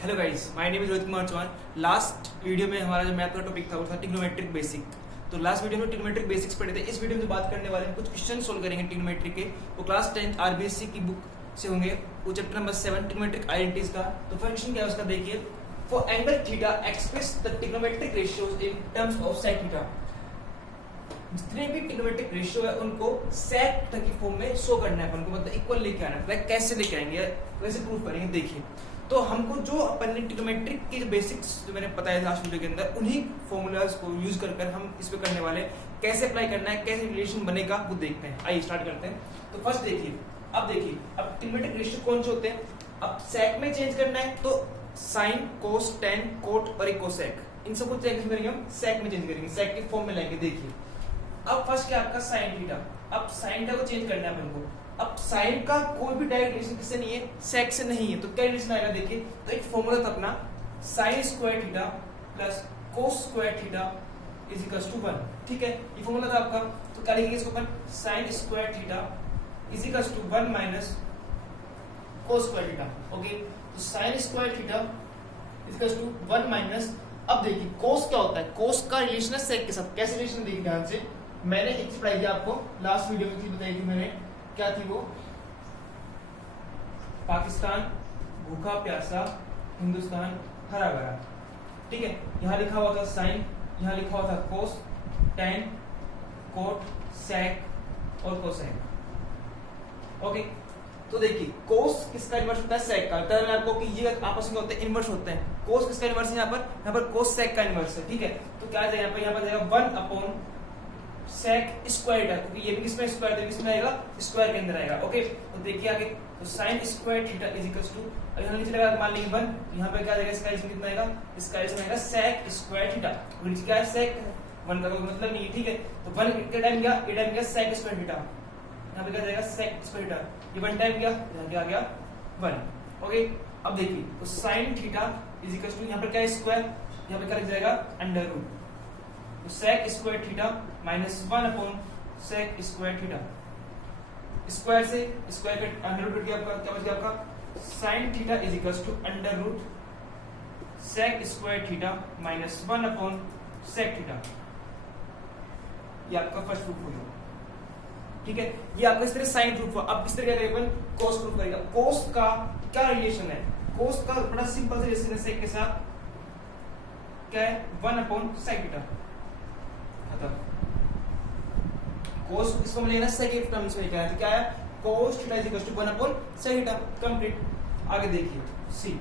Hello guys, my name is Rohit Kumar Chauhan. Last video में हमारा जो मैथ का टॉपिक था वो था ट्रिग्नोमेट्रिक बेसिक। तो लास्ट वीडियो में ट्रिग्नोमेट्रिक बेसिक्स पढ़े थे। इस वीडियो में जो बात करने वाले हैं कुछ क्वेश्चन सोल्व करेंगे ट्रिग्नोमेट्री के। वो क्लास 10 आरबीएससी की बुक से होंगे। वो चैप्टर नंबर 7 ट्रिग्नोमेट्रिक आइडेंटिटीज का। तो फर्स्ट क्वेश्चन क्या है उसका देखिए। For angle theta express the trigonometric ratios in terms of sec theta. जितने भी ट्रिग्नोमेट्रिक रेशियो है उनको सेक थीटा की फॉर्म में शो करना है, उनको मतलब इक्वल लेके आना है। कैसे लेके आएंगे, कैसे प्रूव करेंगे देखिए। तो हमको जो अपन ने ट्रिग्नोमेट्रिक के जो बेसिक्स जो मैंने बताया था लास्ट वीडियो के अंदर, उन्हीं फॉर्मूलाज को यूज कर हम इस पे करने वाले। कैसे अप्लाई करना है, कैसे रिलेशन बनेगा वो देखते हैं। आइए स्टार्ट करते हैं। तो फर्स्ट देखिए, अब ट्रिग्नोमेट्रिक रेशियो कौन से होते हैं। अब सेक में चेंज करना है तो साइन, कोस, टेन, कोट और इकोसेक, इन सबको चेंज करेंगे हम सेक में चेंज करेंगे, सेक की फॉर्म में लाएंगे। देखिए अब फर्स्ट क्या आपका साइन थीटा। अब साइन थीटा को चेंज करना है अपन को। अब साइन का कोई भी डायरेक्ट रिलेशन किससे नहीं है, सेक से नहीं है। तो क्या रिलेशन आएगा देखिए। तो एक फॉर्मूला था अपना, sine square theta plus cos square theta is equals to 1। ठीक है, ये फॉर्मूला था आपका। तो क्या लिखेंगे इसको अपन, sine square theta is equals to 1 minus cos square theta. Okay, तो sine square theta is equals to 1 minus. अब देखिए कोस क्या होता है, कोस का रिलेशन है सेक के साथ। कैसे रिलेशन देखिए ध्यान से। मैंने एक चीज पढ़ाई थी आपको लास्ट वीडियो में, बताई थी मैंने, क्या थी वो, पाकिस्तान भूखा प्यासा, हिंदुस्तान हरा भरा। ठीक है, यहां लिखा हुआ था साइन, यहां लिखा हुआ था कोस, टेन, कोट, सेक और कोसेक। ओके, तो देखिए कोस किसका इनवर्स होता है, सेक का। बताया मैंने आपको कि ये आपस में होते हैं, इनवर्स होते हैं। कोस किसका इनवर्स है, यहाँ पर कोस सेक का इनवर्स है। ठीक है, तो क्या जाएगा यहाँ पर जाएगा 1 अपॉन सेक स्क्वायर है, क्योंकि ये भी किसमें स्क्वायर है, इसमें आएगा स्क्वायर के अंदर आएगा। ओके, तो देखिए आगे, तो sine square theta is equals to, अब यहां नीचे लगा मान लेंगे 1, यहां पे क्या आएगा, इसका रिलेशन कितना आएगा, इसका रिलेशन आएगा सेक स्क्वायर थीटा। नीचे क्या है, सेक, 1 का कोई मतलब नहीं है। ठीक है, तो 1 के टाइम गया, ये टाइम गया सेक स्क्वायर थीटा, यहां पे क्या जाएगा सेक स्क्वायर थीटा, ये 1 टाइम गया, यहां क्या आ गया 1। ओके, अब देखिए तो sine theta is equals to, यहां पर क्या है स्क्वायर, यहां पे क्या लग जाएगा अंडर रूट, तो sec square theta minus 1 upon sec square theta. Square से स्क्वायर का अंडर रूट क्या बच गया आपका, sine theta is equals to under root sec square theta minus 1 upon sec theta. ये आपका फर्स्ट प्रूफ हो गया। ठीक है, ये आपका इस तरह साइन प्रूफ हुआ। अब किस तरह करेगा अपन, कोस प्रूफ करेगा। कोस का क्या रिलेशन है, कोस का बड़ा सिंपल से रिलेशन है सेक के साथ, क्या है 1 अपॉन सेक थीटा। कोस इसको मिलेगा ना सेक टर्म्स में, क्या है, तो क्या है cos theta is equal to 1 upon sec theta. Complete. आगे देखिए सी।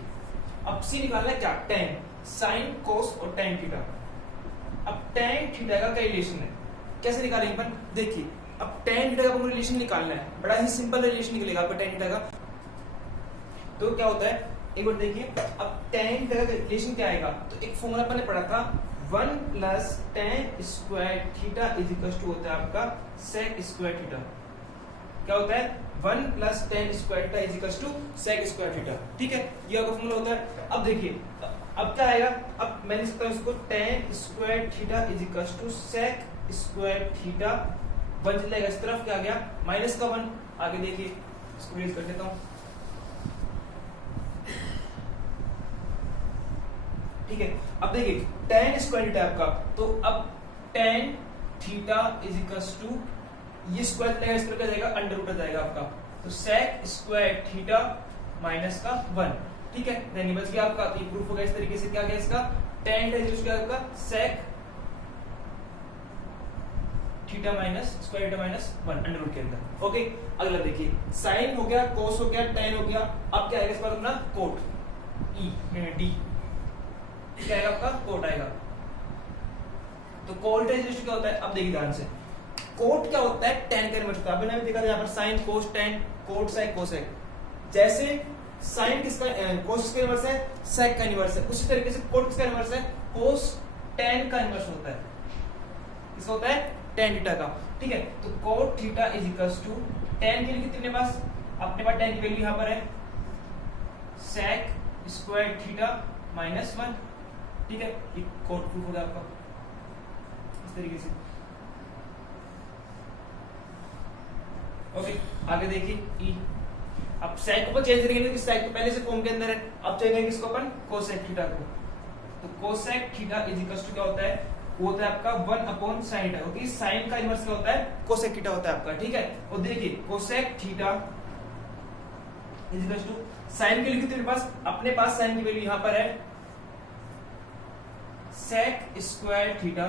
अब सी निकालना है क्या, tan, साइन, कोस और tan थीटा। अब tan थीटा का क्या रिलेशन है, कैसे निकालेंगे अपन, देखिए। अब tan थीटा का हमको रिलेशन निकालना है, बड़ा ही सिंपल रिलेशन निकलेगा आपका tan थीटा का। तो क्या होता है, एक बार देखिए। अब tan थीटा का रिलेशन क्या आएगा, तो एक फॉर्मूला अपन ने पढ़ा था, 1 plus tan square theta is equal to होता है आपका सेक स्क्वायर थीटा। क्या होता है, 1 plus tan square theta is equal to sec square theta. ठीक है, ये आपका फॉर्मूला होता है। अब देखिए अब क्या आएगा, अब मैं लिख सकता हूं इसको tan square theta is equal to sec square theta. 1 चलेगा इस तरफ, क्या आ गया माइनस का 1। आगे देखिए, इसको रेज कर देता हूं। ठीक है, अब देखिए tan स्क्वायर थीटा आपका, तो अब tan theta is equals to, ये स्क्वायर चलेगा इस तरह का जाएगा, अंडर रूट जाएगा आपका, तो sec स्क्वायर थीटा माइनस का 1। ठीक है, देन बच गया आपका, ये प्रूफ हो गया इस तरीके से। क्या गया इसका, tan थीटा इज आपका sec theta minus square theta minus 1 under root के अंदर। ओके, अगला देखिए, साइन हो गया, कोस हो गया, tan हो गया। अब क्या आएगा इस बार अपना कोट, ई डी, क्या आएगा आपका कोट आएगा। तो कोट क्या होता है, अब देखिए ध्यान से। कोट क्या होता है, tan का इनवर्स होता है। आपने देखा था यहाँ पर साइन, कोस, tan, कोट, सेक, कोसेक। जैसे साइन किसका, कोस किसका इनवर्स है, सेक का इनवर्स है, उसी तरीके से कोट किसका इनवर्स है, कोस tan का इनवर्स होता है। किसका होता है, tan थीटा का। ठीक है, तो cot theta is equals to, tan की वैल्यू कितने पास, अपने पास tan की वैल्यू यहाँ पर है सेक स्क्वायर थीटा माइनस 1। ठीक है, ये कोट प्रूफ होगा आपका इस तरीके से। ओके, आगे देखिए ई। अब sec को चेंज करेंगे क्योंकि sec तो पहले से फॉर्म के अंदर है, अब चेंज करेंगे किसको अपन cosec थीटा को। तो cosec theta is equal to क्या होता है, वो होता है आपका 1 अपॉन sin थीटा, क्योंकि sin का इनवर्स क्या होता है cosec थीटा होता है आपका, ठीक है। और देखिए cosec theta is equal to sin की वैल्यू कितनी पास, अपने पास sin की वैल्यू यहां पर है sec square theta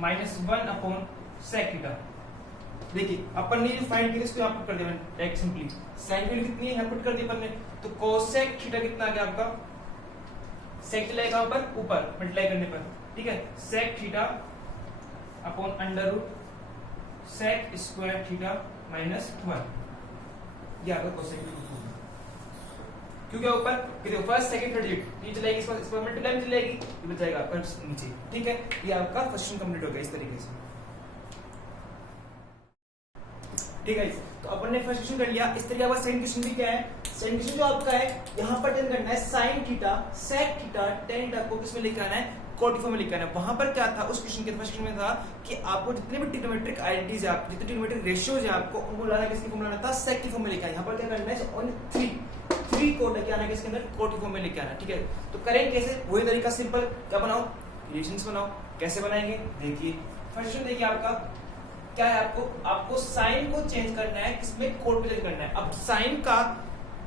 minus 1 upon sec theta. देखिए अपन ने जो फाइंड किया इसको यहां पुट कर दिया मैंने डायरेक्ट सिंपली, sin की वैल्यू कितनी है यहां पुट कर दी अपन ने, तो cosec थीटा कितना आ गया आपका, sec चला कहां पर ऊपर मल्टीप्लाई करने पर, ठीक है, sec theta upon under root sec square theta minus 1, ये आपका cosec थीटा क्यों क्या ऊपर देखो फर्स्ट सेकंड थर्ड डिजिट ये चलेगी, इस पर मल्टीप्लाई में चलेगी, ये बचाएगा आपका नीचे, ठीक है। ये आपका फर्स्ट क्वेश्चन कंप्लीट हो गया इस तरीके से, ठीक है। तो अपन ने फर्स्ट क्वेश्चन कर लिया। इस तरीके का सेकंड क्वेश्चन भी क्या है, सेकंड क्वेश्चन जो आपका है यहाँ पर टेन करना है sin theta sec theta tan theta को किसमें लिखना है, कोटि फॉर्म में लिखना है। वहां पर क्या था उस क्वेश्चन के फर्स्ट क्वेश्चन में था कि आपको जितने भी ट्रिग्नोमेट्रिक आइडेंटिटीज है, जितने ट्रिग्नोमेट्रिक रेशियोज है आपको उनको लाना किसकी फॉर्म लाना था, sec की फॉर्म में लिखना है। यहाँ पर क्या करना है ओनली 3 कोट क्या आना है इसके अंदर, कोटि फॉर्म में लिखना है, ठीक है। तो करेंगे कैसे, वही तरीका सिंपल, क्या बनाओ रिलेशंस बनाओ। कैसे बनाएंगे देखिए, फर्स्ट क्वेश्चन देखिए आपका क्या है, आपको साइन को चेंज करना है, किसमें कोट में चेंज करना है। अब साइन का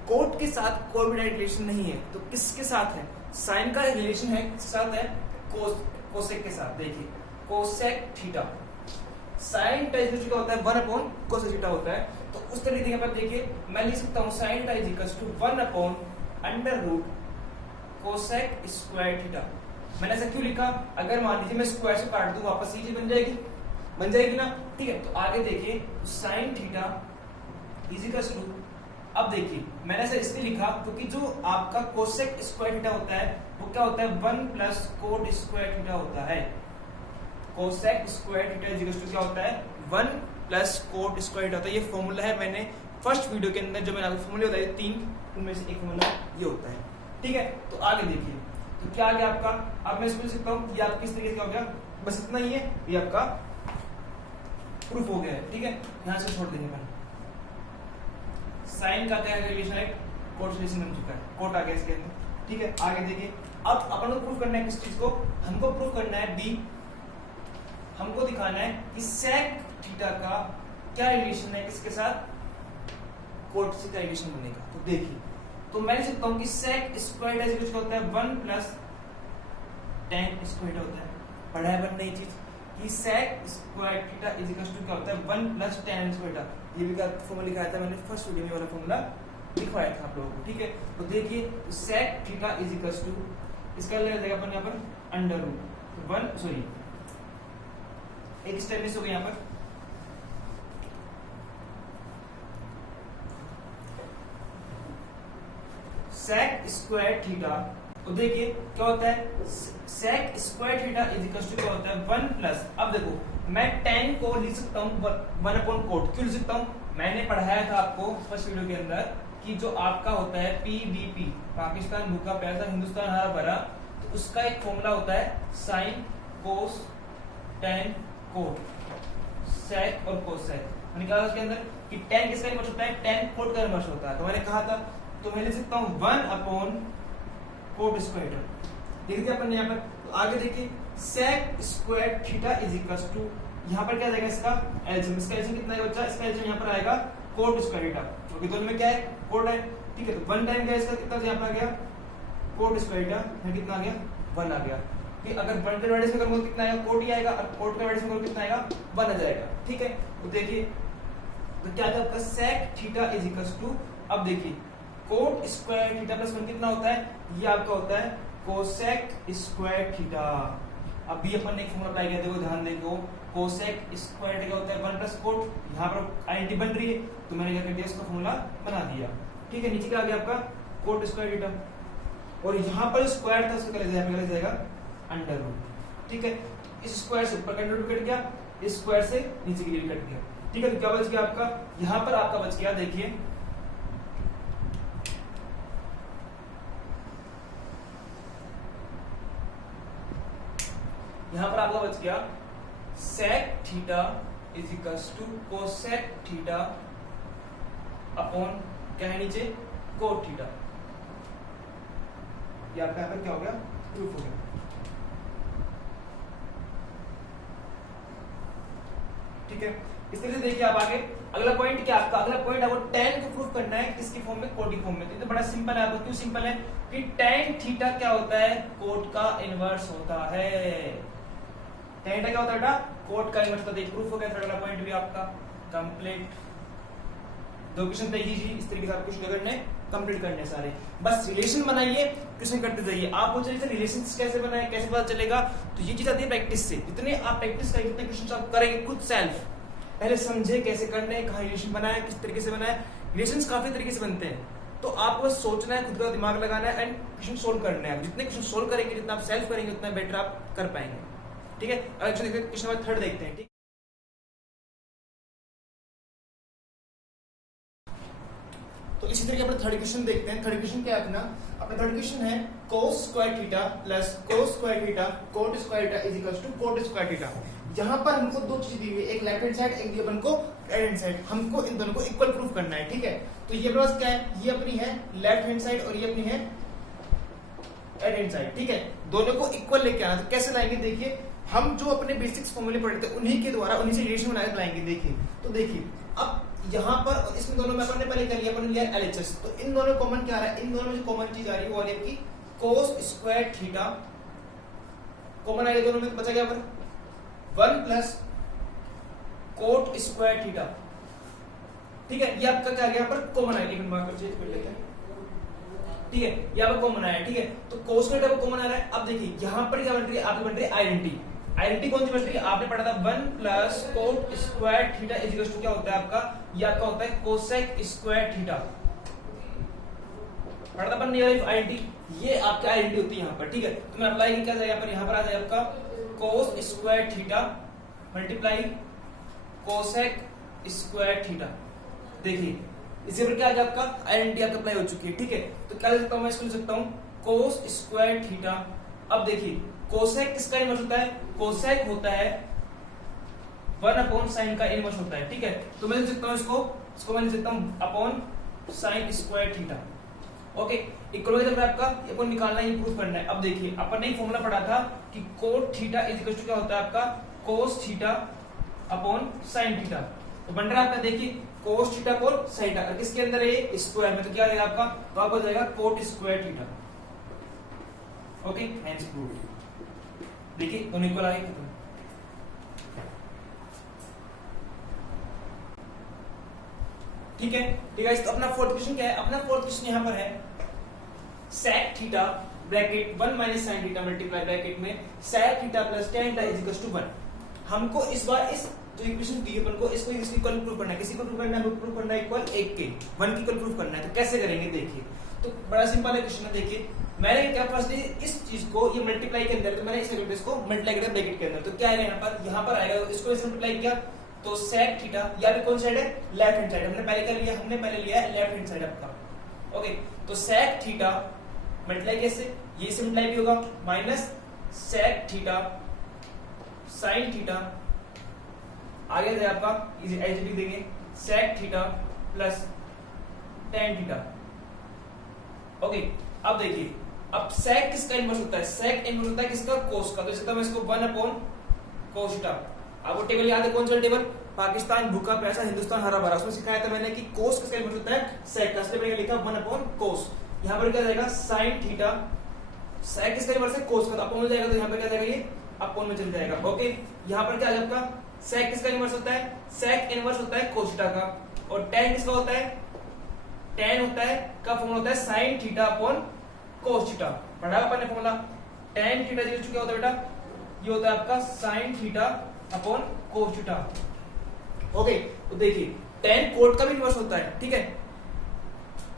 कोट के साथ कोई भी डायरेक्ट रिलेशन नहीं है, तो किसके साथ है, साइन का रिलेशन है किसके साथ है, कोसेक के साथ। देखिए कोसेक थीटा साइन का क्या होता है 1 अपॉन कोसेक थीटा होता है, तो उस तरीके से पर देखिए मैं लिख सकता हूं साइन का is equal to 1 upon under root cosec square theta. मैंने ऐसा क्यों लिखा, अगर मान लीजिए मैं स्क्वायर से काट दूं वापस ये चीज बन जाएगी ना, ठीक है। तो आगे देखिए sine theta is equal to, अब देखिए मैंने ऐसा इसलिए लिखा क्योंकि जो आपका कोसेक स्क्वायर थीटा होता है वो क्या होता है 1 प्लस कोट स्क्वायर थीटा होता है। Cosec square theta is equal to क्या होता है 1 प्लस कोट स्क्वायर थीटा होता है। ये फॉर्मूला है, मैंने फर्स्ट वीडियो के अंदर जो मैंने आपको फॉर्मूले बताए 3 उनमें से एक फॉर्मूला ये होता है, ठीक है। तो आगे देखिए तो क्या आ गया आपका, अब मैं इसको लिख सकता हूँ ये आपकी इस तरीके से क्या हो गया, बस इतना ही है, ये आपका प्रूफ हो गया है, ठीक है। यहां से छोड़ देंगे अपन, साइन का क्या रिलेशन है, कोट रिलेशन बन चुका है, कोट आ गया इसके अंदर, ठीक है। आगे देखिए अब अपन को प्रूफ करना है किस चीज को, हमको प्रूफ करना है बी, हमको दिखाना है कि sec थीटा का क्या रिलेशन है किसके साथ, कोट से क्या रिलेशन बनेगा। तो देखिए तो मैं लिख सकता हूं कि sec स्क्वायर थीटा इक्वल होता है 1 प्लस tan स्क्वायर थीटा होता है, पढ़ा है बनने ये चीज कि sec square theta is equal to क्या होता है 1 प्लस tan स्क्वायर थीटा। ये भी का फॉर्मूला लिखाया था मैंने फर्स्ट वीडियो में, वाला फॉर्मूला लिखवाया था आप लोगों को, ठीक है। तो देखिए sec theta is equal to इसका ले जाएगा अपन यहां पर अंडर रूट 1 सॉरी एक स्टेप मिस हो गया यहां पर, sec स्क्वायर थीटा। तो देखिए क्या होता है sec square theta is equal to क्या होता है 1 प्लस, अब देखो मैं tan को लिख सकता हूं 1 अपॉन कोट, क्यों लिख सकता हूं, मैंने पढ़ाया था आपको फर्स्ट वीडियो के अंदर कि जो आपका होता है PVP पाकिस्तान भूखा प्यासा हिंदुस्तान हरा भरा, तो उसका एक फॉर्मूला होता है sine cos tan cot sec और कोसेक। मैंने कहा उसके अंदर कि tan किसका इन्वर्स होता है, tan कोट का इन्वर्स होता है, तो मैंने कहा था तो मैं लिख सकता हूं 1 अपॉन कोट स्क्वायर। देखिए अपन ने यहाँ पर, तो आगे देखिए sec square theta is equal to यहाँ पर क्या जाएगा इसका एलसीएम, इसका एलसीएम कितना है बच्चा, इसका एलसीएम यहाँ पर आएगा कोट स्क्वायर थीटा, क्योंकि दोनों में क्या है कोट है, ठीक है। तो 1 टाइम क्या इसका कितना यहाँ पर आ गया कोट स्क्वायर थीटा, यहाँ कितना आ गया 1 आ गया, कि अगर 1 के डिवाइड में करूंगा कितना आएगा कोट ही आएगा, और कोट के डिवाइड में करूंगा कितना आएगा 1 आ जाएगा, ठीक है। तो देखिए तो क्या था आपका sec theta is equal to, अब देखिए कोट स्क्वायर थीटा प्लस 1 कितना होता है, ये आपका होता है कोसेक स्क्वायर थीटा। अब भी अपन ने एक फॉर्मूला अप्लाई किया, देखो ध्यान देखो कोसेक स्क्वायर थीटा होता है 1 प्लस कोट, यहाँ पर आइडेंटिटी बन रही है तो मैंने क्या कर दिया इसका फॉर्मूला बना दिया, ठीक है। नीचे क्या आ गया आपका कोट स्क्वायर थीटा, और यहाँ पर स्क्वायर था उसका क्या जाएगा अंडर रूट, ठीक है। इस स्क्वायर से ऊपर का अंडर रूट कट गया, इस स्क्वायर से नीचे की कट गया, ठीक है। तो क्या बच गया आपका, यहाँ पर आपका बच गया देखिए यहां पर आपका बच गया sec theta is equal to cosec theta upon क्या है नीचे, कोट थीटा। ये आपका यहाँ पर क्या हो गया, प्रूफ हो गया। ठीक है, इस तरह से देखिए आप आगे अगला पॉइंट क्या आपका, अगला पॉइंट आपको tan को प्रूफ करना है किसकी फॉर्म में, कोट की फॉर्म में। तो बड़ा सिंपल है, आपको क्यों सिंपल है कि tan थीटा क्या होता है, कोट का इनवर्स होता है। tan थीटा क्या होता है बेटा, कोट का इनवर्स होता है। प्रूफ हो गया, अगला पॉइंट भी आपका कंप्लीट। दो क्वेश्चन तय कीजिए, इस तरीके से आप क्वेश्चन करने कंप्लीट करने सारे, बस रिलेशन बनाइए, क्वेश्चन करते जाइए। आप पूछ रहे थे रिलेशन कैसे बनाए, कैसे पता चलेगा, तो ये चीज आती है प्रैक्टिस से। जितने आप प्रैक्टिस करेंगे उतने क्वेश्चन आप करेंगे खुद सेल्फ, पहले समझे कैसे करने हैं, कहाँ रिलेशन बनाया, किस तरीके से बनाया। रिलेशंस काफी तरीके से बनते हैं, तो आपको बस सोचना है, खुद का दिमाग लगाना है एंड क्वेश्चन सोल्व करना है। जितने क्वेश्चन सोल्व करेंगे, जितना आप सेल्फ करेंगे, उतना बेटर आप कर पाएंगे। ठीक है, क्वेश्चन नंबर 3 देखते हैं। ठीक, तो इसी तरीके अपना थर्ड क्वेश्चन देखते हैं। थर्ड क्वेश्चन क्या है अपना थर्ड क्वेश्चन है cos square theta plus cos square theta cot square theta is equals to cot square theta. यहाँ पर हमको दो चीज दी हुई है, एक लेफ्ट हैंड साइड, एक दी अपन को राइट हैंड साइड। हमको इन दोनों को इक्वल प्रूफ करना है। ठीक है, तो ये अपने पास क्या है, ये अपनी है लेफ्ट हैंड साइड और ये अपनी है राइट हैंड साइड। ठीक है, दोनों को इक्वल लेके आना। तो कैसे लाएंगे, देखिए हम जो अपने बेसिक्स फॉर्मूले पढ़े थे उन्हीं के द्वारा, उन्हीं से रिलेशन बनाकर लाएंगे। देखिए, तो देखिए अब यहाँ पर और इसमें दोनों में अपन ने पहले कर लिया, अपन लिया LHS। तो इन दोनों कॉमन क्या आ रहा है, इन दोनों में जो कॉमन चीज आ रही है वो आ रही है आपकी cos स्क्वायर थीटा। कॉमन आ रही है दोनों में, बचा क्या पर 1 प्लस cot स्क्वायर थीटा। ठीक है, ये आपका क्या आ गया पर कॉमन आ गया, मार्कर चेंज कर लेते हैं। ठीक है, ये आपका कॉमन आया। ठीक है, तो cos स्क्वायर थीटा कॉमन आ रहा है। अब देखिए यहाँ पर क्या बन रही है, आपकी बन रही है आइडेंटिटी। आइडेंटिटी कौन सी बन रही है, आपने पढ़ा था 1 plus cot square theta is equal to क्या होता है आपका, ये आपका होता है cosec स्क्वायर थीटा। पढ़ा था अपन ये आइडेंटिटी, ये आपकी आइडेंटिटी होती है यहाँ पर। ठीक है, तो मैं अप्लाई क्या जाएगा पर यहाँ पर आ जाए आपका cos square theta multiply cosec square theta. देखिए इसी पर क्या आ गया आपका, आइडेंटिटी आपका अप्लाई हो चुकी है। ठीक है, तो क्या लिख सकता हूँ मैं, इसको लिख सकता हूँ cos स्क्वायर थीटा। अब देखिए कोसेक किसका इनवर्स होता है, कोसेक होता है 1 अपॉन साइन का इनवर्स होता है। ठीक है, तो मैं लिख सकता हूं इसको मैं लिख सकता हूं upon sine square theta. Okay, equal हो जाता है आपका, ये अपन निकालना है, प्रूफ करना है। अब देखिए अपन ने फॉर्मूला पढ़ा था कि cot theta is equal to क्या होता है आपका, cos theta upon sine theta. तो बन रहा है आपका, देखिए cos theta upon sine theta, किसके अंदर है, स्क्वायर में, तो क्या आ जाएगा आपका, तो आपको जाएगा coat square theta. Okay, hence proved. देखिए दोनों इक्वल आ गए, खत्म। ठीक है, ठीक है, तो अपना फोर्थ क्वेश्चन क्या है, अपना फोर्थ क्वेश्चन यहाँ पर है sec theta bracket 1 minus sin theta multiply bracket में sec theta plus tan theta is equal to 1। हमको इस बार इस जो इक्वेशन दी है अपन को, इसको इसकी इक्वल प्रूफ करना है। किसी को प्रूफ करना है, प्रूफ करना है इक्वल 1 के 1 की इक्वल प्रूफ करना है। तो कैसे करेंगे, देखिए तो बड़ा सिंपल है क्वेश्चन है। देखिए मैंने क्या फर्स्ट इस चीज को ये मल्टीप्लाई के अंदर, तो मैंने इसको मल्टीप्लाई किया ब्रैकेट के अंदर। तो क्या है यहाँ पर आएगा, इसको इसे मल्टीप्लाई किया तो sec थीटा, या भी कौन साइड है, लेफ्ट हैंड साइड। हमने पहले लिया है लेफ्ट हैंड साइड आपका। ओके, तो sec थीटा मल्टीप्लाई कैसे, ये से मल्टीप्लाई भी होगा minus sec theta sin theta, आगे जाए आपका इजी लिख देंगे sec theta plus tan theta. Okay, अब देखिए अब sec किसका इनवर्स होता है, sec इनवर्स होता है किसका, cos का। तो इसका मैं इसको 1 अपॉन cos थीटा। आपको टेबल याद है, कौन सा टेबल, पाकिस्तान भूखा प्यासा हिंदुस्तान हरा भरा, उसमें सिखाया था मैंने कि cos किसका इनवर्स होता है, sec का। इसलिए मैंने लिखा 1 अपॉन cos। यहाँ पर क्या जाएगा sin थीटा, sec किसका इनवर्स है, cos का, तो अपॉन हो जाएगा, तो यहाँ पर क्या जाएगा, ये अपॉन में चल जाएगा। ओके, यहाँ पर क्या आ जाएगा आपका, sec किसका इनवर्स होता है, sec इनवर्स होता है cos थीटा का। और tan किसका होता है, tan होता है का फॉर्मूला होता है sin theta upon cos theta. पढ़ा अपन ने फॉर्मूला, tan थीटा जो क्या होता है बेटा, ये होता है आपका sin theta upon cos theta. Okay, तो देखिए tan कोट का भी इनवर्स होता है, ठीक है,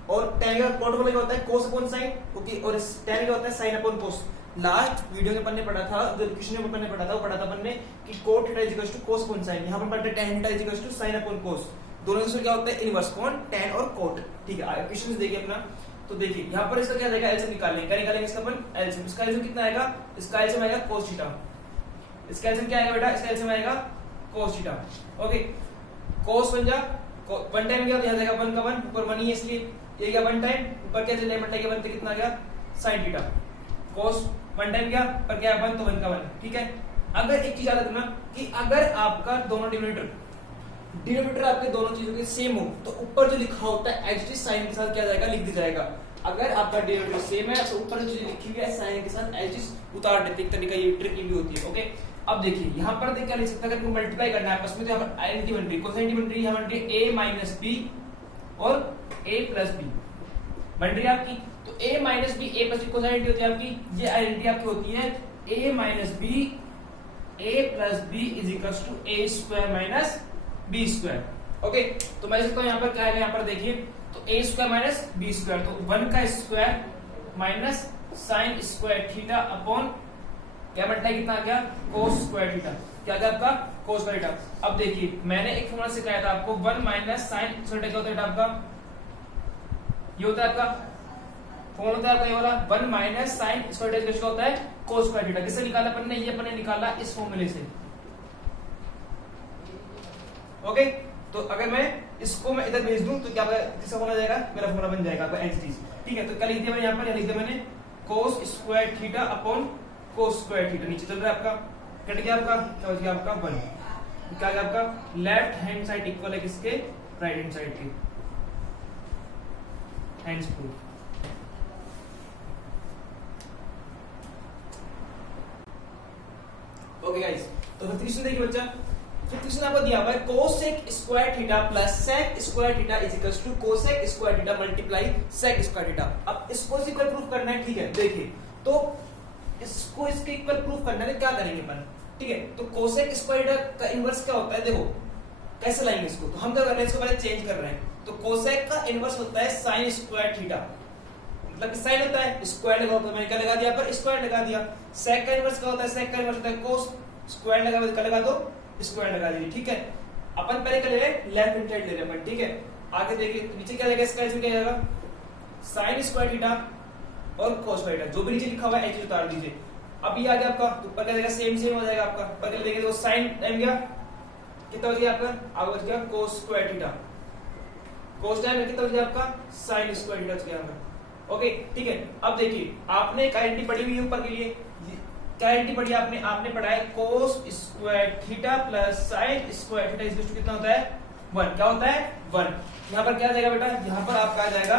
और tan का कोट वाला क्या होता है, cos अपॉन sin। ओके, और tan का होता है sin upon cos। Last video में अपन ने पढ़ा था, जो क्वेश्चन में अपन ने पढ़ा था, वो पढ़ा था अपन ने कि cot theta is equal to cos upon sin। यहां पर पढ़ते हैं tan theta is equal to sin upon cos। दोनों में क्या होता है, इनवर्स, कौन, tan और cot। ठीक है, क्वेश्चन देखिए अपना। तो देखिए यहाँ पर इसका क्या जाएगा, एलसीएम निकालेंगे। क्या निकालेंगे इसका अपन, एलसीएम। इसका एलसीएम कितना आएगा, इसका एलसीएम आएगा cos थीटा। इसका एलसीएम क्या आएगा बेटा, इसका एलसीएम आएगा cos थीटा। ओके, cos बन जा वन टाइम क्या यहाँ जाएगा 1 का 1, ऊपर 1 ही है इसलिए ये गया 1 टाइम, ऊपर क्या चले मल्टीप्लाई के 1 कितना आ गया sin थीटा, cos 1 टाइम क्या पर क्या 1 तो 1 का 1, ठीक है। अगर एक चीज याद रखना कि अगर आपका दोनों डिनोमिनेटर आपके दोनों चीजों के सेम हो तो ऊपर जो लिखा होता है एज इट इज साइन के साथ क्या जाएगा लिख दिया जाएगा। अगर आपका डिनोमिनेटर सेम है तो ऊपर जो चीज लिखी हुई है साइन के साथ एज इट इज उतार देते, एक तरीका ये ट्रिक भी होती है, ओके। अब देखिए यहाँ पर देख क्या लिख सकते हैं, अगर मल्टीप्लाई करना है आपस में तो यहाँ पर आइडेंटिटी बन रही है, कौन सी आइडेंटिटी बन रही है, यहाँ बन रही है a माइनस बी और a प्लस बी बन रही है आपकी। तो a minus b a plus b कौन सी आइडेंटिटी होती है आपकी, ये आइडेंटिटी आपकी होती है a minus b a plus b is equals to a square minus b square, okay. तो मैं लिखता हूँ यहाँ पर क्या है, यहाँ पर देखिए तो a square minus b square, तो 1 का square minus sine square theta upon क्या मल्टीप्लाई कितना आ गया कोस स्क्वायर थीटा, क्या गया आपका कोस स्क्वायर थीटा। अब देखिए मैंने एक फॉर्मूला सिखाया था आपको 1 माइनस साइन स्क्वायर क्या होता है आपका, ये होता है आपका फॉर्मूला होता है आपका ये वाला 1 माइनस साइन स्क्वायर थीटा होता है कोस स्क्वायर थीटा। किससे निकाला अपन ने, ये अपन ने निकाला इस फॉर्मूले से, ओके। तो अगर मैं इसको मैं इधर भेज दूं तो क्या किसका फॉर्मूला जाएगा, मेरा फॉर्मूला बन जाएगा आपका एच डी, ठीक है। तो क्या लिख दिया मैंने यहाँ पर, लिख दिया मैंने कोस स्क्वायर थीटा अपॉन कोस स्क्वायर थीटा, नीचे चल रहा है आपका कट गया आपका, क्या हो गया आपका 1, क्या गया आपका लेफ्ट हैंड साइड इक्वल है किसके राइट हैंड साइड के, हैंड्स प्रूफ। ओके गाइस, तो फिफ्थ क्वेश्चन देखिए बच्चा, फिफ्थ क्वेश्चन आपको दिया हुआ है cosec square theta plus sec square theta is equals to cosec square theta multiply sec square theta. अब इसको इक्वल प्रूफ करना है, ठीक है। देखिए तो इसको इसके इक्वल प्रूफ करना है, क्या करेंगे अपन, ठीक है। तो कोसेक स्क्वायर थीटा का इनवर्स क्या होता है, देखो कैसे लाएंगे इसको, तो हम क्या कर रहे हैं इसको पहले चेंज कर रहे हैं। तो कोसेक का इनवर्स होता है साइन स्क्वायर थीटा, मतलब साइन होता है स्क्वायर लगा होता है, मैंने क्या लगा दिया पर स्क्वायर लगा दिया। सेक का इनवर्स क्या होता है, सेक का इनवर्स होता है कोस, स्क्वायर लगा क्या लगा दो स्क्वायर लगा दीजिए, ठीक है। अपन पहले क्या ले रहे लेफ्ट हैंड साइड ले रहे हैं, ठीक है। आगे देखिए नीचे क्या जाएगा, इसका क्या जाएगा साइन स्क्वायर थीटा और कोस स्क्वायर थीटा, जो भी नीचे लिखा हुआ है एच उतार दीजिए। अब ये आ गया आपका, तो ऊपर क्या जाएगा सेम सेम हो जाएगा आपका, ऊपर देखेंगे तो साइन टाइम गया कितना बच गया आपका, आगे बच गया कोस स्क्वायर थीटा, कोस टाइम कितना बच गया आपका साइन स्क्वायर थीटा बच गया आपका, ओके ठीक है। अब देखिए आपने एक आइडेंटिटी पढ़ी हुई है ऊपर के लिए, क्या आइडेंटिटी पढ़ी आपने पढ़ा है cos square theta plus sine square theta is equal to कितना होता है 1, क्या होता है 1। यहाँ पर क्या आ जाएगा बेटा, यहाँ पर आपका आ जाएगा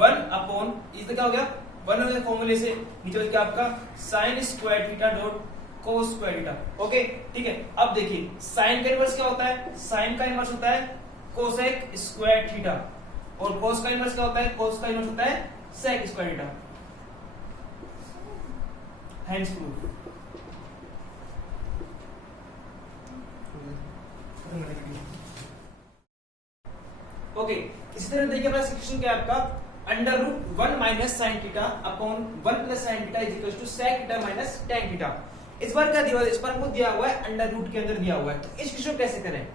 1 अपॉन इसका क्या हो गया 1 हो गया फॉर्मूले से, नीचे बच गया आपका साइन स्क्वायर थीटा डॉट कोस स्क्वायर थीटा, ओके ठीक है। अब देखिए साइन का इनवर्स क्या होता है, साइन का इनवर्स होता है कोसेक स्क्वायर थीटा और कोस का इनवर्स क्या होता है, कोस का इनवर्स होता है sec square theta, hence proof. Okay इसी तरह देखिए अपना सिचुएशन क्या है आपका, under root 1 minus sine theta upon 1 plus sine theta is equal to sec theta minus tan theta. इस बार क्या दिया हुआ है, इस बार हमको दिया हुआ है अंडर रूट के अंदर दिया हुआ है, तो इस क्वेश्चन कैसे करें,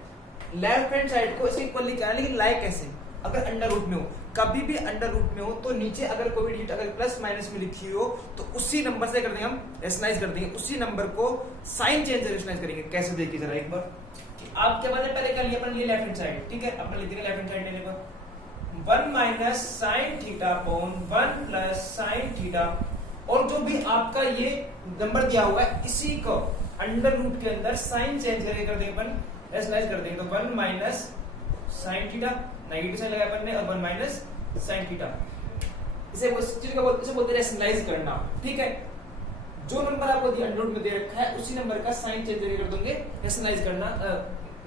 लेफ्ट हैंड साइड को इसके इक्वल लिखा है, लेकिन लाइक कैसे, अगर अंडर रूट में हो, कभी भी अंडर रूट में हो तो नीचे अगर कोई डिजिट अगर प्लस माइनस में लिखी हो तो उसी नंबर से कर देंगे हम रेशनलाइज कर देंगे, उसी नंबर को साइन चेंज से रेशनलाइज करेंगे। कैसे देखिए जरा एक बार, आप क्या बात है पहले कर लिया अपन ये लेफ्ट हैंड साइड, ठीक है। अपन लिख देंगे लेफ्ट हैंड साइड लेने पर 1 minus sine theta upon 1 plus sine theta, और जो भी आपका ये नंबर दिया हुआ है इसी को अंडर रूट के अंदर साइन चेंज करके कर देंगे अपन रेशनलाइज कर देंगे। तो 1 minus sine theta negative sine लगाया अपन ने और 1 माइनस साइन थीटा, इसे बोलते हैं रेशनलाइज करना, ठीक है। जो नंबर आपको अंडर रूट में दे रखा है उसी नंबर का साइन चेंज करके कर दोगे रेशनलाइज करना,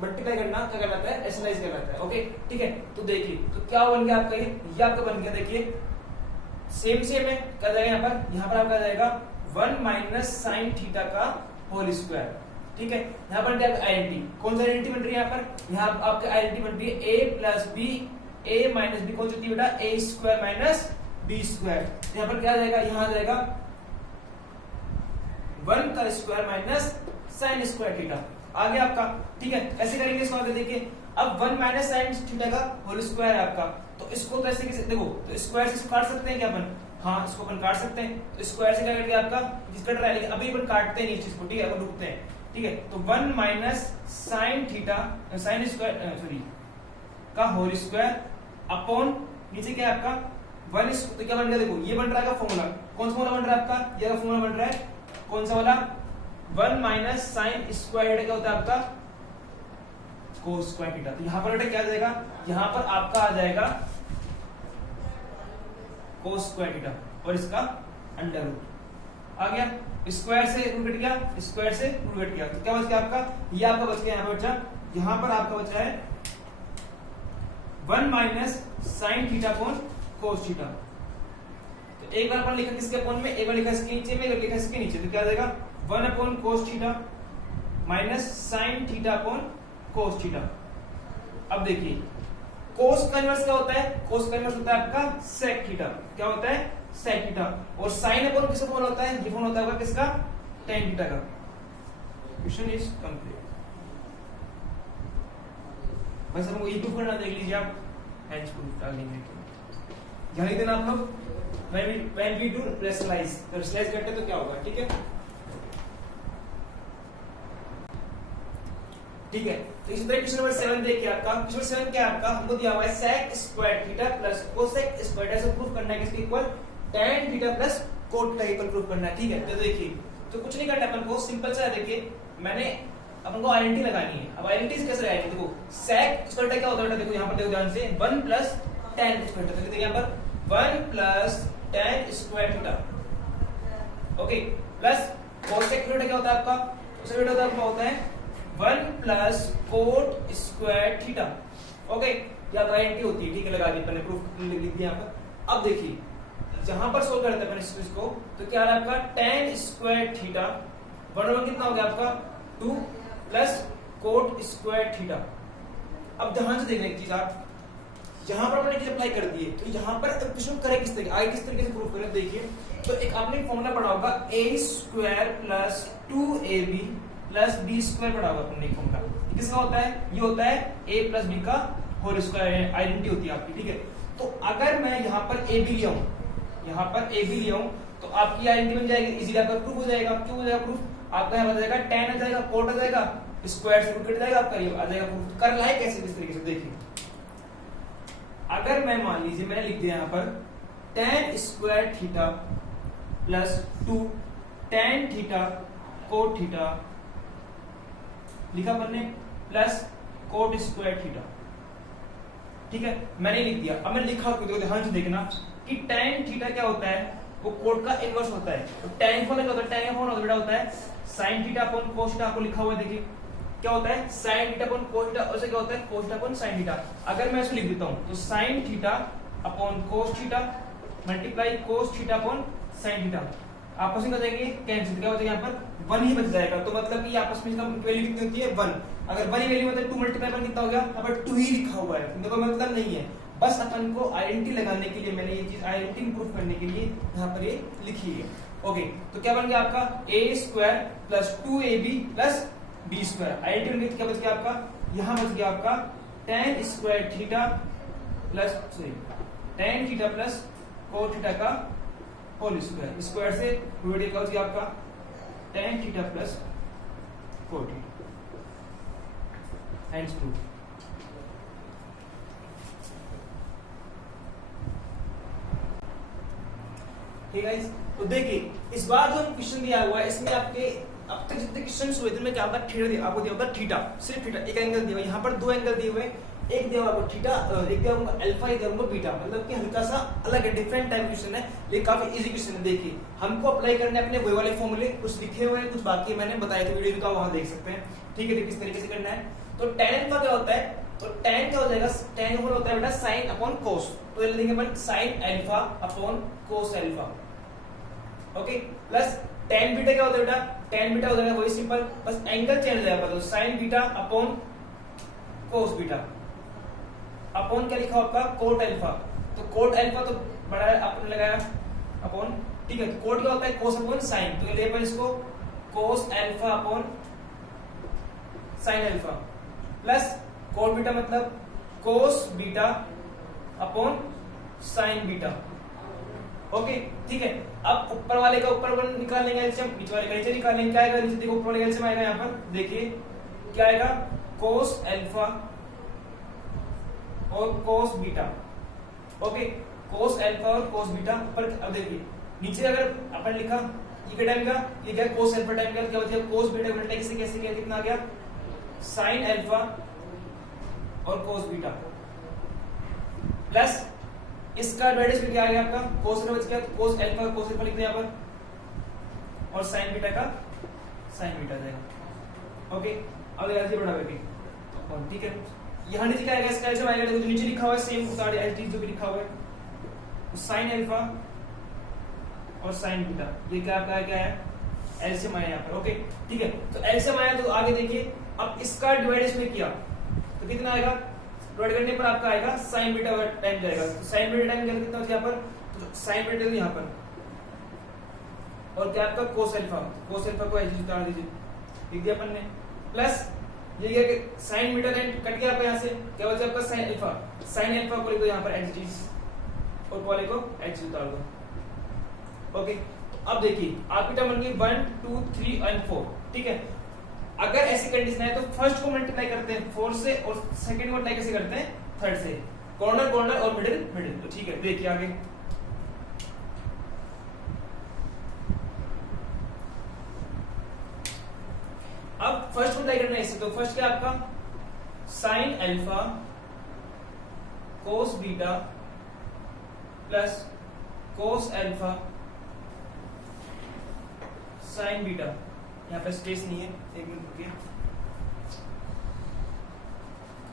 मल्टीप्लाई करना क्या कहलाता है, रेशनलाइज कहलाता है, ओके ठीक है। तो देखिए तो क्या बन गया आपका, ये आपका बन गया, देखिए सेम सेम है, क्या जाएगा यहाँ पर आपका जाएगा 1 माइनस साइन थीटा का होल स्क्वायर, ठीक है। यहाँ पर आइडेंटिटी कौन सा आइडेंटिटी बन रही है, यहाँ पर यहाँ आपका आइडेंटिटी बन रही है a plus b a minus b, कौन सी होती है बेटा a square minus B square. यहाँ पर क्या आ जाएगा, यहाँ आ जाएगा 1 का square minus sine square theta आ गया आपका, ठीक है। ऐसे करेंगे इसको आगे देखिए, अब 1 माइनस साइन थीटा का होल स्क्वायर है आपका, तो इसको तो ऐसे देखो तो स्क्वायर से काट सकते हैं क्या अपन, हाँ इसको अपन काट सकते हैं। तो स्क्वायर से क्या कट गया आपका जिस कट रहा है, लेकिन अभी अपन काटते नहीं चीज को, ठीक है अपन रुकते हैं। ठीक है। तो 1 minus sine theta sine square sorry का होल स्क्वायर अपॉन नीचे क्या है आपका 1 तो क्या बन गया, देखो ये बन रहा है फॉर्मूला, कौन सा फॉर्मूला बन रहा है आपका, ये फॉर्मूला बन रहा है कौन सा वाला 1 माइनस साइन स्क्वायर क्या होता है आपका कोस स्क्वायर थीटा। तो यहां पर बेटा क्या आ जाएगा, यहां पर आपका आ जाएगा कोस स्क्वायर थीटा और इसका अंडर रूट आ गया, स्क्वायर से रूट कट गया, स्क्वायर से रूट कट गया, तो क्या बच गया आपका, ये आपका बच गया यहां पर बचा, यहां पर आपका बचा है 1 minus sine theta upon cos theta. तो एक बार अपन लिखा किसके अपॉन में, एक बार लिखा इसके नीचे में, एक बार लिखा इसके नीचे, तो क्या आ जाएगा 1 upon cos theta minus sine theta upon cos theta. अब देखिए कोस का इन्वर्स क्या होता है, कोस का इन्वर्स होता है आपका सेक थीटा, क्या होता है सेक थीटा, और साइन अपॉन किसका फॉर्मूला होता है, ये फॉर्मूला होता है आपका किसका tan थीटा का। Question is complete. बस हमको ये प्रूफ करना, देख लीजिए आप हैंड्स प्रूफ डाल देंगे, ध्यान देना आप लोग, when we do rationalize, तो rationalize करते हैं तो क्या होगा, ठीक है ठीक है। तो इसी तरह क्वेश्चन नंबर 7 देखिए आपका, क्वेश्चन नंबर 7 क्या है आपका, हमको दिया हुआ है sec square theta plus cosec square theta से प्रूफ करना है किसके equal tan theta plus cot theta equal proof करना है, ठीक है। तो देखिए तो कुछ नहीं करना अपन को, सिंपल सा है, देखिए मैंने अपन को आइडेंटिटी लगानी है। अब आइडेंटिटी कैसे लगाएंगे, देखो sec स्क्वायर थीटा क्या होता है, देखो यहां पर देखो ध्यान से 1 प्लस tan स्क्वायर थीटा, देखिए यहां पर 1 plus tan square theta, okay, plus cosec theta क्या होता है आपका, cosec थीटा होता है 1 plus coat square theta, okay, क्या आइडेंटिटी होती है, ठीक है, लगा दी मैंने, प्रूफ लिख दिया यहाँ पर। अब देखिए जहां पर सोल्व करते हैं अपन इसको, तो क्या है आपका tan स्क्वायर थीटा 1/1 कितना हो गया आपका 2 प्लस कोट स्क्वायर थीटा। अब ध्यान से देखना एक चीज, आप यहां पर अपने चीज अप्लाई कर दिए, तो यहां पर क्वेश्चन करे किस तरीके, आगे किस तरीके से प्रूफ करें, देखिए तो एक आपने फॉर्मूला पढ़ा होगा a square plus 2ab plus b square पढ़ा होगा तुमने फॉर्मूला, किसका होता है, ये होता है a प्लस बी का होल स्क्वायर, आइडेंटिटी होती है आपकी, ठीक है। तो अगर मैं यहाँ पर a b ले आऊं, यहाँ पर a b ले आऊं, तो आपकी आइडेंटिटी बन जाएगी, इजीली आपका प्रूफ हो जाएगा। क्यों हो जाएगा प्रूफ, आपका यहाँ आ जाएगा tan आ जाएगा, कोट आ जाएगा, स्क्वायर से रूट कट जाएगा, आपका ये आ जाएगा प्रूफ। कर लाए कैसे, किस तरीके से देखिए, अगर मैं मान लीजिए मैंने लिख दिया यहाँ पर tan square theta plus 2 tan theta cot theta लिखा बनने प्लस कोट स्क्वायर थीटा, ठीक है, मैंने लिख दिया। अब मैं लिखा क्यों, ध्यान से देखना कि tan थीटा क्या होता है, वो कोट का इनवर्स होता है। तो tan क्या होता है, tan का फॉर्मूला होता है sin theta upon cos theta, आपको लिखा हुआ है, देखिए क्या होता है sin theta upon cos theta, और क्या होता है cos theta upon sin theta. अगर मैं इसको लिख देता हूं तो sin theta upon cos theta multiply cos theta upon sin theta, आपस में जाएंगे कैंसिल, क्या हो जाएगा यहाँ पर 1 ही बच जाएगा। तो मतलब कि आपस में इसका वैल्यू कितनी होती है 1, अगर 1 ही वैल्यू मतलब 2 मल्टीप्लाई पर कितना हो गया, यहाँ पर 2 ही लिखा हुआ है, इनका कोई मतलब नहीं है, बस अपन को आइडेंटिटी लगाने के लिए मैंने ये चीज आइडेंटिटी प्रूफ करने के लिए यहाँ पर ये लिखी है, ओके। तो क्या बन गया आपका a square plus 2ab plus b square, identity क्या बच गया आपका, यहाँ बच गया आपका tan square theta plus tan theta plus cos theta का होल स्क्वायर, स्क्वायर से रूट क्या हो गया आपका tan theta plus cos theta, hence proof. ठीक है गाइस, तो देखिए इस बार जो क्वेश्चन दिया हुआ है इसमें आपके अब तक जितने क्वेश्चन हुए थे क्या होगा थीटा दिया, आपको दिया होगा थीटा, सिर्फ थीटा, एक एंगल दिया हुआ, यहाँ पर 2 एंगल दिए हुए, एक दिया हुआ थीटा, एक दिया हुआ अल्फा, एक दिया हुआ बीटा, मतलब कि हल्का सा अलग है, डिफरेंट टाइप क्वेश्चन है, लेकिन काफी इजी क्वेश्चन है। देखिए हमको अप्लाई करने अपने वही वाले फॉर्मूले, कुछ लिखे हुए हैं, कुछ बाकी मैंने बताया था वीडियो का, वहां देख सकते हैं, ठीक है। किस तरीके से करना है, तो tan अल्फा क्या होता है, तो tan क्या हो जाएगा, tan का होता है बेटा sin अपॉन cos, तो ये लिखेंगे अपन sin alpha upon cos alpha, okay, plus tan beta क्या होता है बेटा, tan बीटा हो जाएगा वही सिंपल, बस एंगल चेंज हो जाएगा, तो sin beta upon cos beta upon क्या लिखा आपका कोट अल्फा, तो कोट अल्फा तो बड़ा है आपने लगाया अपॉन, ठीक है। तो कोट क्या होता है कोस अपॉन साइन, तो ले पर इसको cos alpha upon sine alpha plus cot beta मतलब cos beta upon sine beta, okay ठीक है। अब ऊपर वाले का ऊपर वन निकाल लेंगे एलसीएम, नीचे वाले का नीचे निकाल लेंगे। क्या आएगा नीचे, देखो ऊपर वाले का एलसीएम आएगा यहाँ पर, देखिए क्या आएगा, कोस अल्फा और cos beta. Okay, cos alpha और कोस बीटा ऊपर। अब देखिए नीचे अगर अपन लिखा ये क्या टाइम का, ये क्या कोस अल्फा टाइम का, क्या बचा कोस बीटा को मल्टीप्लाई किससे कैसे किया, कितना आ गया साइन अल्फा और कोस बीटा, प्लस इसका डिवाइड में क्या आ गया आपका कोस अल्फा बच गया, कोस अल्फा कोस अल्फा लिख दिया यहाँ पर, और साइन बीटा का साइन बीटा जाएगा। ओके, अब ऐसे बढ़ा करके, ठीक है। यहाँ नीचे क्या आएगा, इसका एलसीएम आएगा, देखो जो नीचे लिखा हुआ है सेम सारे एलटी जो भी लिखा हुआ है, साइन अल्फा और साइन बीटा, ये क्या आपका क्या है एलसीएम आया यहाँ पर। ओके ठीक है, तो एलसीएम आया तो आगे देखिए, अब इसका डिवाइड इसमें किया तो कितना आएगा, डिवाइड करने पर आपका आएगा साइन बीटा टाइम जाएगा, तो साइन बीटा टाइम कितना होता है यहाँ पर, तो साइन बीटा यहाँ पर, और क्या आपका कोस अल्फा को ऐसे उतार दीजिए, लिख दिया अपन ने, प्लस ये क्या कि साइन बीटा टाइम कट गया आपका यहाँ से, क्या बचा आपका साइन अल्फा को लिख दो यहाँ पर एच डी, और वाले को एच उतार दो। ओके, तो अब देखिए आपकी टर्म बन गई 1 2 3 और 4, ठीक है। अगर ऐसी कंडीशन है तो फर्स्ट को मल्टीप्लाई करते हैं 4 से, और सेकंड को मल्टीप्लाई कैसे करते हैं थर्ड से, कॉर्नर कॉर्नर और मिडिल। तो ठीक है, देखिए आगे अब फर्स्ट मल्टीप्लाई करना है इससे, तो फर्स्ट क्या आपका sine alpha cos beta plus cos alpha sign beta, यहाँ पे स्पेस नहीं है, एक मिनट रुकिए,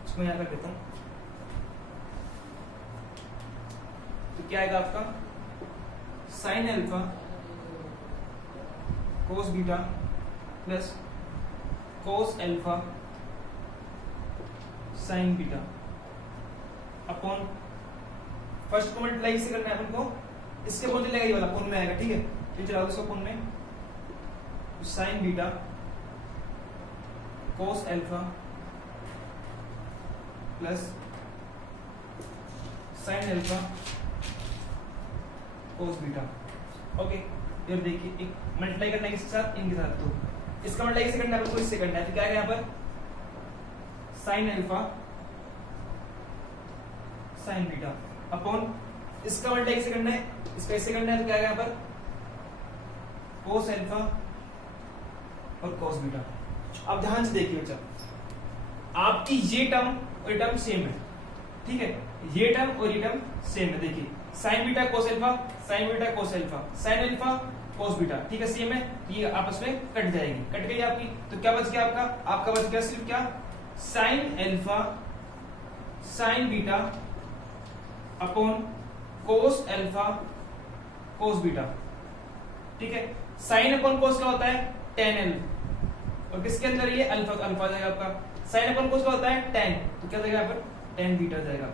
इसको यहाँ कर देता हूं। तो क्या आएगा आपका sine alpha cos beta plus cos alpha sign beta upon first को मल्टीप्लाई से करना है अपन को, इसके बोलते लगेगा ये वाला कौन में आएगा, ठीक है। फिर चलाओ इसको कौन में, sign beta cos alpha plus sine alpha cos beta. Okay, ये देखिए एक मल्टीप्लाई करना है किसके साथ, इनके साथ, तो इसका मल्टीप्लाई किससे करना है, आपको इससे करना है, तो क्या है यहाँ पर sine alpha sign beta upon इसका मल्टीप्लाई किससे करना है, इसका इससे करना है, तो क्या है यहाँ पर कोस अल्फा और cos बीटा। अब ध्यान से देखिए बच्चा, आपकी ये टर्म और ये टर्म सेम है, ठीक है, ये टर्म और ये टर्म सेम है। देखिए sign beta cos alpha, sign beta cos alpha, sine alpha cos beta, ठीक है, सेम है, ये आपस में कट जाएगी, कट गई आपकी, तो क्या बच गया आपका बच गया सिर्फ क्या sine alpha sign beta upon cos alpha cos beta, ठीक है। साइन अपॉन कोस क्या होता है tan l, और किसके अंदर ये अल्फा, तो अल्फा जाएगा आपका, साइन अपॉन कोस क्या होता है tan, तो क्या जाएगा यहाँ पर tan बीटा जाएगा,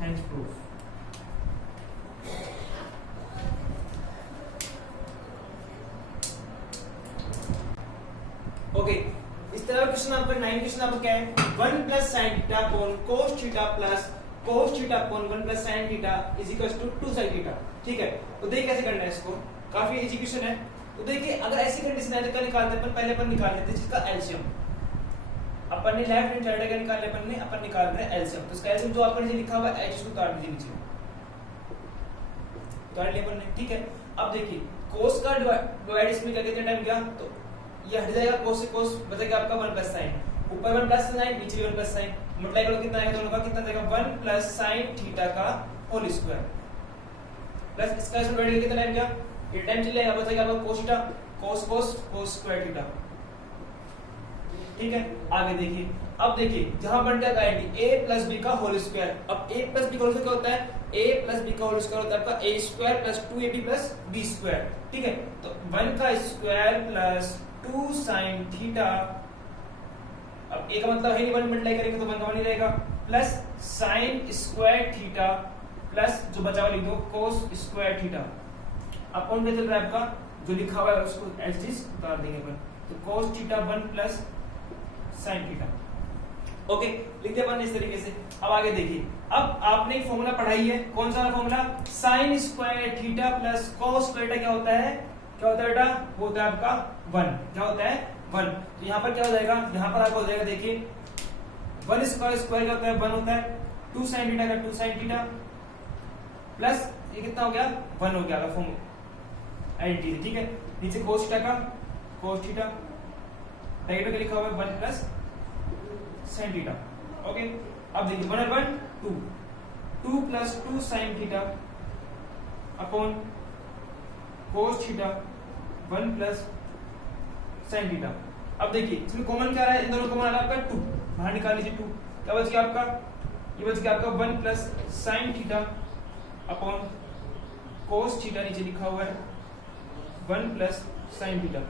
हेंस प्रूफ। ओके, इस तरह क्वेश्चन आपका 9 क्वेश्चन आपका क्या है, 1 plus sine theta upon cos theta plus cos theta upon 1 plus sine theta is equal to 2 sine theta, ठीक है। तो देखिए कैसे करना है इसको, काफी इजी क्वेश्चन है। तो देखिए अगर ऐसी कंडीशन है तो क्या निकालते हैं अपन, पहले अपन निकाल लेते हैं जिसका एलसीएम, अपन ने लेफ्ट हैंड साइड का निकाल लिया, अपन ने अपन निकाल रहे हैं एलसीएम, तो इसका एलसीएम जो आपने लिखा हुआ है एच इसको काट दीजिए नीचे, काट लिया अपन ने, ठीक है। अब देखिए कोस का डिवाइड इसमें क्या कितने टाइम किया, तो ये हट जाएगा कोस से कोस, बचेगा आपका 1 प्लस साइन, ऊपर 1 प्लस साइन नीचे भी 1 प्लस साइन, मल्टीप्लाई करो कितना आएगा दोनों का, कितना देगा 1 प्लस साइन थीटा का होल स्क्वायर प्लस इसका इसमें डिवाइड कितना टाइम किया, ये टाइम चल जाएगा, बचेगा आपका कोस थीटा कोस कोस कोस स्क्वायर थीटा, ठीक है। आगे देखिए, अब देखिए जहां बन जाएगा a प्लस b का होल स्क्वायर, अब a प्लस b का होल स्क्वायर क्या होता है, a प्लस b का होल स्क्वायर होता है आपका a square plus 2ab plus b square, ठीक है। तो 1 का स्क्वायर प्लस 2 sin थीटा, अब a का मतलब है नहीं 1 मल्टीप्लाई करेंगे तो 1 का 1 ही रहेगा, plus sin square theta plus जो बचा हुआ लिख दो cos स्क्वायर थीटा, अब कौन चल रहा है आपका जो लिखा हुआ है उसको एज इट उतार देंगे अपन, तो cos theta 1 plus sin theta, okay, लिख दिया अपन इस तरीके से। अब आगे देखिए, अब आपने एक फॉर्मूला पढ़ाई है, कौन सा formula, sign square theta plus cos square theta क्या होता है, क्या होता है बेटा, वो होता है आपका 1, क्या होता है 1। तो यहाँ पर क्या हो जाएगा, यहाँ पर आपको हो जाएगा, देखिए 1 स्क्वायर स्क्वायर क्या होता है 1 होता है, 2 sin थीटा का 2 sin थीटा प्लस ये कितना हो गया 1 हो गया फॉर्मूला आइडेंटिटी, ठीक है। नीचे cos थीटा का cos थीटा, ब्रैकेट में लिखा हुआ है 1 प्लस sin थीटा, ओके। अब देखिए 1 और 1 2, 2 plus 2 sin theta upon cos theta 1 plus sin theta. अब देखिए इसमें कॉमन क्या रहा है, इन दोनों कॉमन आ रहा है आपका 2, बाहर निकाल लीजिए 2, क्या बच गया आपका, ये बच गया आपका 1 plus sin theta upon cos theta, नीचे लिखा हुआ है 1 प्लस sin थीटा।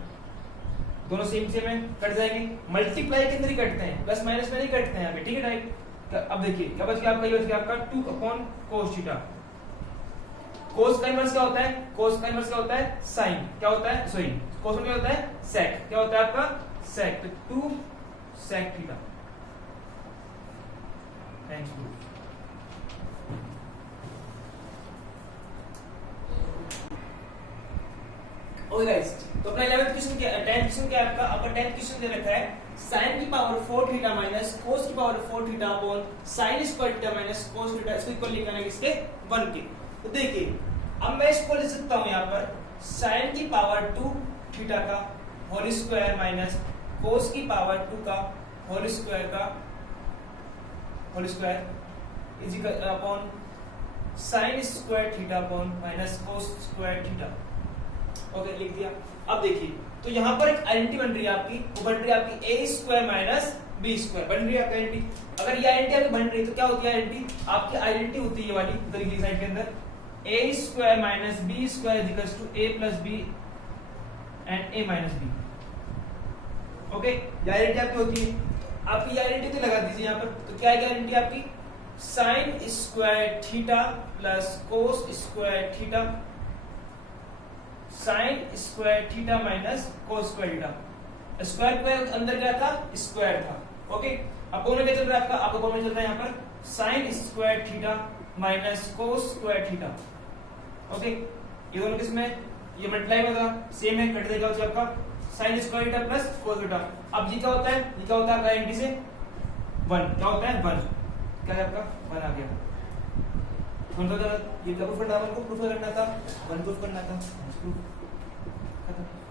दोनों सेम सेम है, कट जाएंगे, मल्टीप्लाई के अंदर ही कटते हैं, प्लस माइनस में नहीं कटते हैं यहाँ पे, ठीक है डायरेक्ट। अब देखिए क्या बच गया आपका, ये बच गया आपका 2 अपॉन cos थीटा। cos का इन्वर्स क्या होता है, cos का इन्वर्स क्या होता है sin, क्या होता है सॉरी cos में क्या होता है sec, क्या होता है आपका sec, तो 2 sec theta. Thanks you. Okay guys, तो अपना 11th क्वेश्चन क्या, 10th क्वेश्चन क्या है आपका 10th क्वेश्चन दे रखा है sin की पावर 4 थीटा माइनस cos की power 4 theta upon sin square theta minus cos theta, इसको इक्वल लिखना है किसके 1 के। तो देखिए अब मैं इसको लिख सकता हूं यहाँ पर sin की पावर 2 थीटा का होल स्क्वायर माइनस cos की पावर 2 का होल स्क्वायर का whole square is equal upon sin square theta upon minus cos square theta, okay लिख दिया। अब देखिए तो यहाँ पर एक आइडेंटिटी बन रही है आपकी, वो बन रही है आपकी ए स्क्वायर माइनस बी स्क्वायर, बन रही है आपकी आइडेंटिटी। अगर ये आइडेंटिटी आपकी बन रही है तो क्या होती है आइडेंटिटी, आपकी आइडेंटिटी होती है ये वाली उधर की साइड के अंदर, A square minus B square equals to A plus B and A minus B, okay. ये आइडेंटिटी आपकी होती है, आपकी आइडेंटिटी तो लगा दीजिए यहाँ पर। तो क्या है आइडेंटिटी आपकी, sign square theta plus cos square theta, sign square theta minus cos square theta. Square के अंदर क्या था, स्क्वायर था, ओके। अब कौन क्या चल रहा है आपका, आपका कौन चल रहा है यहाँ पर sign square theta minus cos square theta, okay. ये दोनों किसमें, ये मल्टीप्लाई होगा, सेम है, कट देगा उससे आपका sign square theta plus cos theta. अब ये क्या होता है, ये क्या होता है आपका आइडेंटिटी से 1, क्या होता है 1, क्या है आपका 1 आ गया। ये क्या प्रूफ करना था, 1 को प्रूफ करना था, 1 प्रूफ करना था, खत्म।